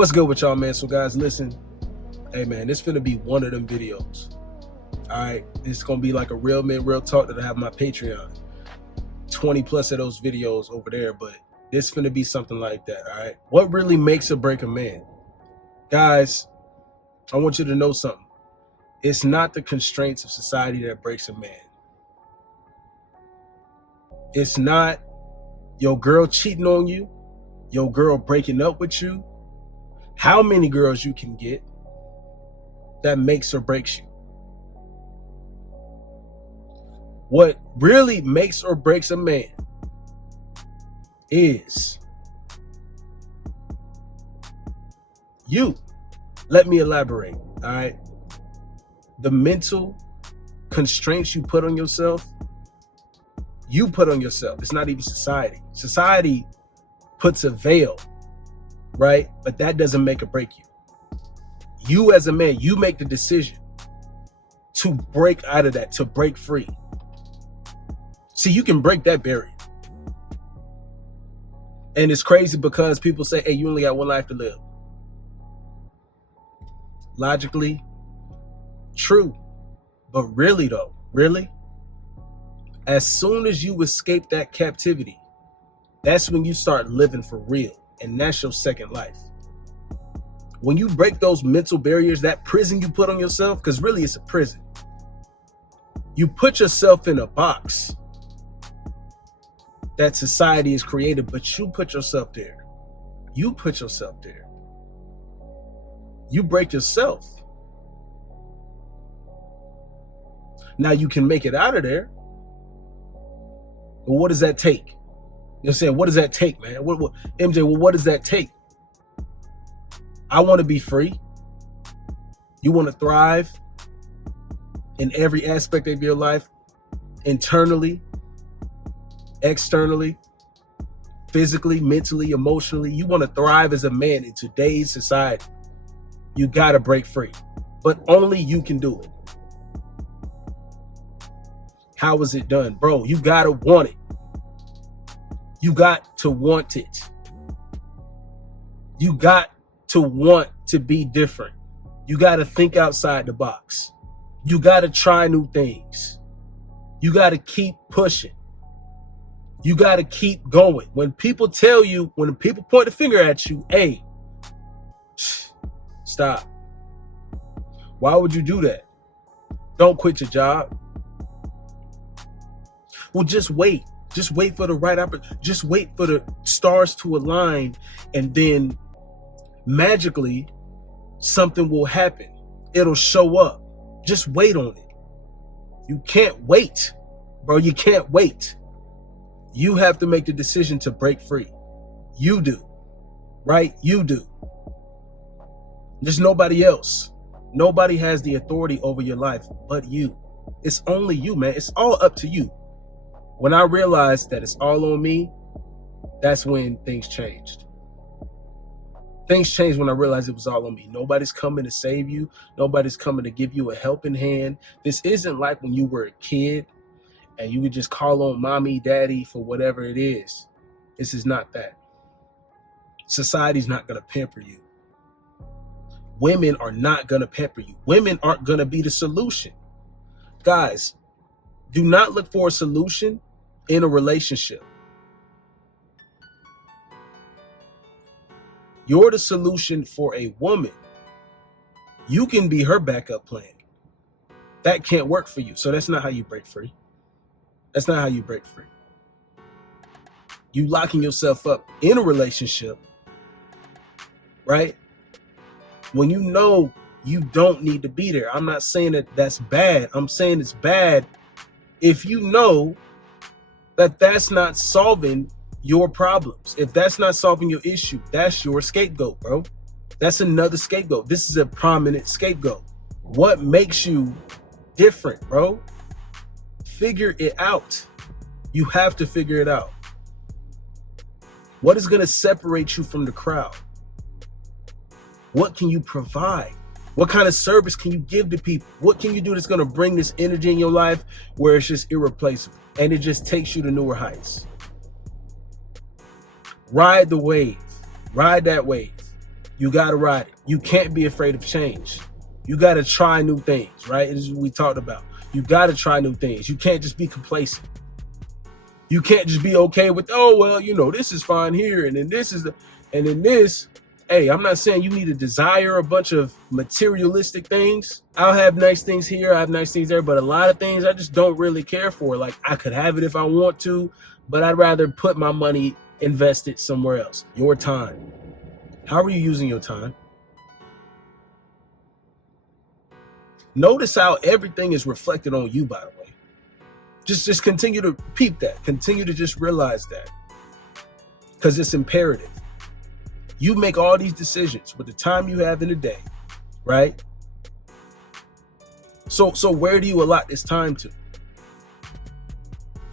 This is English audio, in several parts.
What's good with y'all, man? So guys, listen, hey man, this finna be one of them videos. All right, it's gonna be like a real man, real talk that I have on my Patreon. 20 plus of those videos over there, but this finna be something like that. All right, what really makes or break a man? Guys, I want you to know something. It's not the constraints of society that breaks a man. It's not your girl cheating on you, your girl breaking up with you, how many girls you can get that makes or breaks you. What really makes or breaks a man is you. Let me elaborate, all right? The mental constraints you put on yourself, you put on yourself. It's not even society. Society puts a veil, right? But that doesn't make or break you. You as a man, you make the decision to break out of that, to break free. See, you can break that barrier. And it's crazy because people say, hey, you only got one life to live. Logically, true. But really though, really? As soon as you escape that captivity, that's when you start living for real. And that's your second life. When you break those mental barriers, that prison you put on yourself, because really it's a prison. You put yourself in a box that society has created, but you put yourself there. You put yourself there. You break yourself. Now you can make it out of there. But what does that take? You know what I'm saying? What does that take, man? MJ, well, what does that take? I want to be free. You want to thrive in every aspect of your life, internally, externally, physically, mentally, emotionally. You want to thrive as a man in today's society. You got to break free, but only you can do it. How is it done? Bro, you got to want it. You got to want it. You got to want to be different. You got to think outside the box. You got to try new things. You got to keep pushing. You got to keep going. When people tell you, when people point the finger at you, hey, stop. Why would you do that? Don't quit your job. Well, just wait. Just wait for the right opportunity. Just wait for the stars to align, and then magically something will happen. It'll show up. Just wait on it. You can't wait, bro. You can't wait. You have to make the decision to break free. You do, right? You do. There's nobody else. Nobody has the authority over your life but you. It's only you, man. It's all up to you. When I realized that it's all on me, that's when things changed. Things changed when I realized it was all on me. Nobody's coming to save you. Nobody's coming to give you a helping hand. This isn't like when you were a kid and you would just call on mommy, daddy for whatever it is. This is not that. Society's not going to pamper you. Women are not going to pamper you. Women aren't going to be the solution. Guys, do not look for a solution in a relationship. You're the solution for a woman. You can be her backup plan. That can't work for you. So that's not how you break free. That's not how you break free. You locking yourself up in a relationship, right? When you know you don't need to be there. I'm not saying that that's bad. I'm saying it's bad if you know that that's not solving your problems. If that's not solving your issue, that's your scapegoat, bro. That's another scapegoat. This is a prominent scapegoat. What makes you different, bro? Figure it out. You have to figure it out. What is going to separate you from the crowd? What can you provide? What kind of service can you give to people? What can you do that's going to bring this energy in your life where it's just irreplaceable and it just takes you to newer heights? Ride the wave. Ride that wave. You got to ride it. You can't be afraid of change. You got to try new things, right? This is what we talked about. You got to try new things. You can't just be complacent. You can't just be okay with, oh, well, this is fine here. And then this is and then this. Hey, I'm not saying you need to desire a bunch of materialistic things. I'll have nice things here. I have nice things there. But a lot of things I just don't really care for. Like, I could have it if I want to, but I'd rather put my money invested somewhere else. Your time. How are you using your time? Notice how everything is reflected on you, by the way. Just continue to peep that. Continue to just realize that. Because it's imperative. You make all these decisions with the time you have in a day, right? So where do you allot this time to?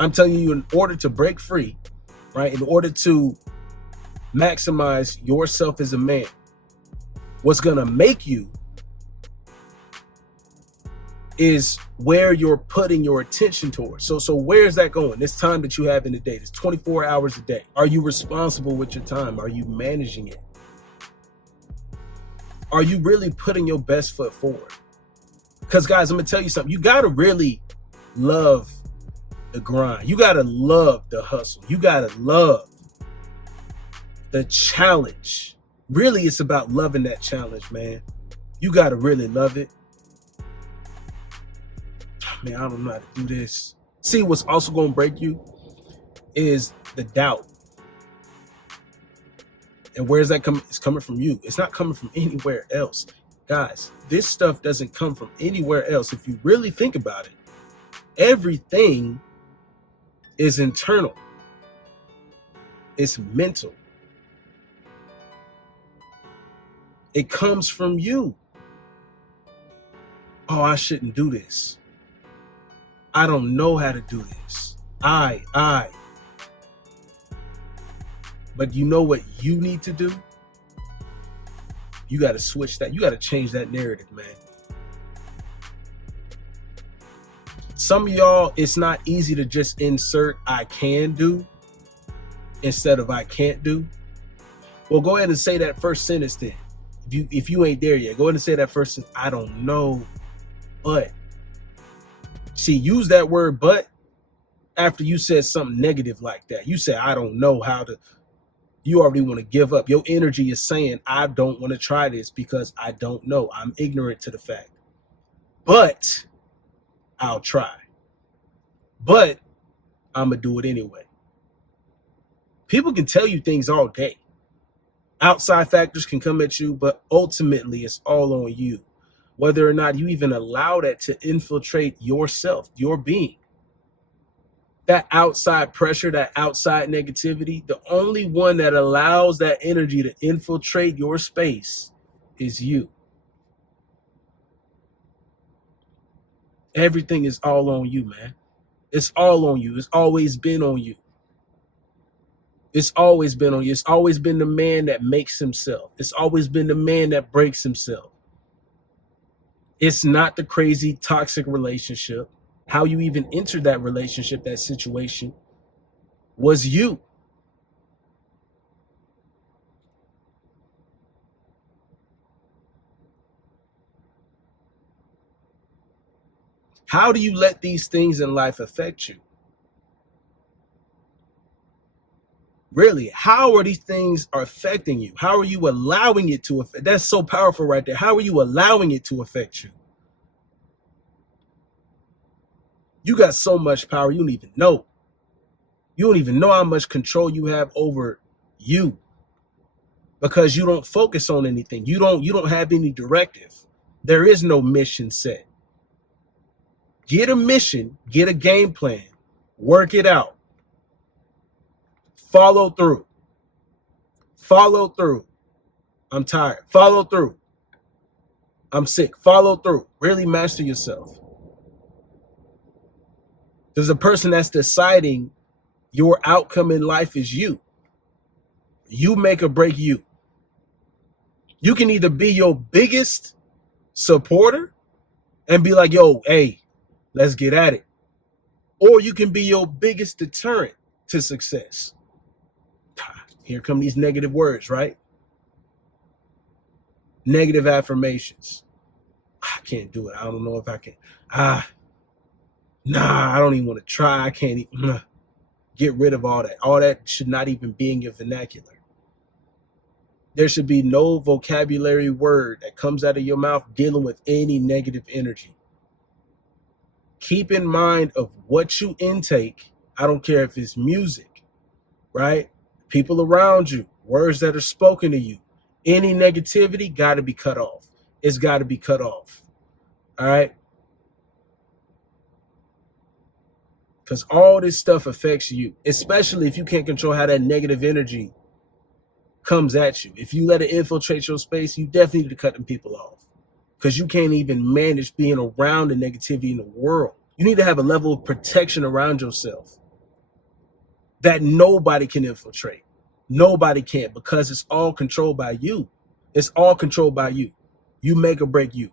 I'm telling you, in order to break free, right? In order to maximize yourself as a man, what's going to make you is where you're putting your attention towards. So where's that going? This time that you have in the day, this 24 hours a day. Are you responsible with your time? Are you managing it? Are you really putting your best foot forward? Because guys, I'm gonna tell you something. You gotta really love the grind. You gotta love the hustle. You gotta love the challenge. Really, it's about loving that challenge, man. You gotta really love it. Man, I don't know how to do this. See, what's also going to break you is the doubt. And where's that coming? It's coming from you. It's not coming from anywhere else. Guys, this stuff doesn't come from anywhere else. If you really think about it, everything is internal. It's mental. It comes from you. Oh, I shouldn't do this. I don't know how to do this. I. But you know what you need to do? You got to switch that. You got to change that narrative, man. Some of y'all, it's not easy to just insert I can do instead of I can't do. Well, go ahead and say that first sentence then. If you ain't there yet, go ahead and say that first sentence. I don't know, but. See, use that word but after you said something negative like that. You said, I don't know how to. You already want to give up. Your energy is saying, I don't want to try this because I don't know. I'm ignorant to the fact. But I'll try. But I'm going to do it anyway. People can tell you things all day. Outside factors can come at you, but ultimately it's all on you. Whether or not you even allow that to infiltrate yourself, your being. That outside pressure, that outside negativity, the only one that allows that energy to infiltrate your space is you. Everything is all on you, man. It's all on you. It's always been on you. It's always been on you. It's always been the man that makes himself. It's always been the man that breaks himself. It's not the crazy toxic relationship. How you even entered that relationship, that situation, was you. How do you let these things in life affect you? Really, how are these things affecting you? How are you allowing it to affect? That's so powerful right there. How are you allowing it to affect you? You got so much power you don't even know. You don't even know how much control you have over you because you don't focus on anything. You don't have any directive. There is no mission set. Get a mission, get a game plan, work it out. Follow through. Follow through. I'm tired. Follow through. I'm sick. Follow through. Really master yourself. There's a person that's deciding your outcome in life is you. You make or break you. You can either be your biggest supporter and be like, yo, hey, let's get at it. Or you can be your biggest deterrent to success. Here come these negative words, right? Negative affirmations. I can't do it. I don't know if I can. Nah, I don't even want to try. I can't even. Get rid of all that. All that should not even be in your vernacular. There should be no vocabulary word that comes out of your mouth dealing with any negative energy. Keep in mind of what you intake. I don't care if it's music, right? People around you, words that are spoken to you. Any negativity got to be cut off. It's got to be cut off. All right? Because all this stuff affects you, especially if you can't control how that negative energy comes at you. If you let it infiltrate your space, you definitely need to cut them people off, because you can't even manage being around the negativity in the world. You need to have a level of protection around yourself that nobody can infiltrate. Nobody can, because it's all controlled by you. It's all controlled by you. You make or break you.